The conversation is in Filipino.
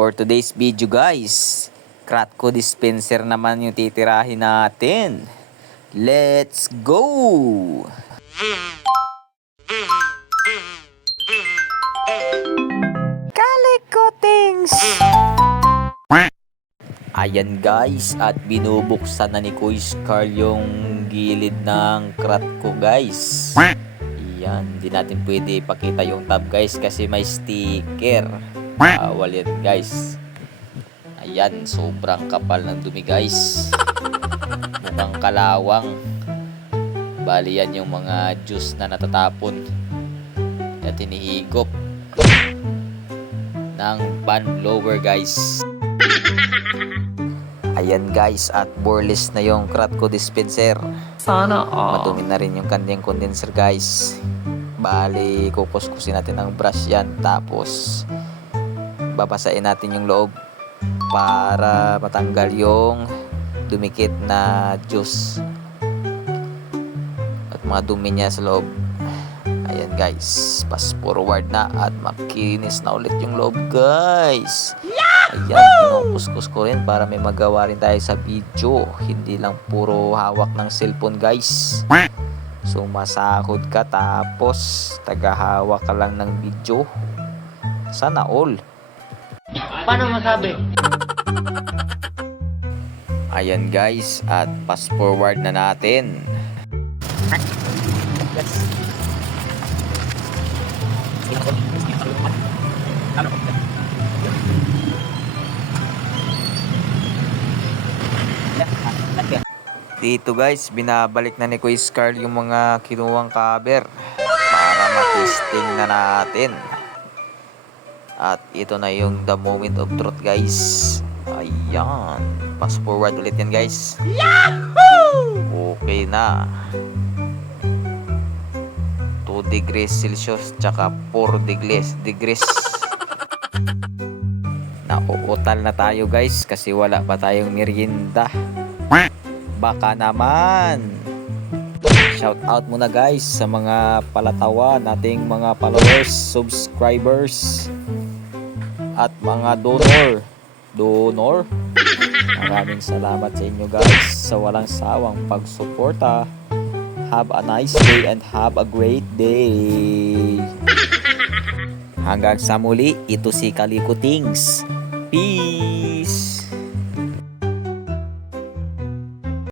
For today's video guys, Kratko dispenser naman yung titirahin natin. Let's go! Kalikotings! Ayan guys, at binubuksan na ni Kuya Carl yung gilid ng Kratko guys. Yan, di natin pwede ipakita yung tab guys kasi may sticker. Bawal yan guys. Ayan, sobrang kapal ng dumi guys. Mukhang kalawang. Bali yan yung mga juice na natatapon at hinihigop ng pan blower guys. Ayan guys, at boreless na yung Kratko dispenser. Sana all. Madumi na rin yung kanyang condenser guys. Bali, kukuskusin natin ang brush yan. Tapos, babasain natin yung loob para matanggal yung dumikit na juice at mga dumi niya sa loob. Ayan guys, pass forward na at makinis na ulit yung loob guys. Ayan, kinukuskus ko rin para may magawa rin tayo sa video. Hindi lang puro hawak ng cellphone guys. So masahod ka tapos tagahawak ka lang ng video. Sana all. Paano masabi? Ayan guys, at pass forward na natin. Dito guys, binabalik na ni Kuya Carl yung mga kinuwang cover para matesting na natin. At ito na yung the moment of truth guys. Ayan, pass forward ulit yan guys. Yahoo! Okay na. 2 degrees Celsius tsaka 4 degrees. Nauutal na tayo guys kasi wala pa tayong merienda. Baka naman. Shout out muna guys sa mga palatawa nating mga followers, subscribers at mga donor. Maraming salamat sa inyo guys sa walang sawang pagsuporta. Have a nice day and have a great day. Hanggang sa muli, ito si Kalikotings. Peace!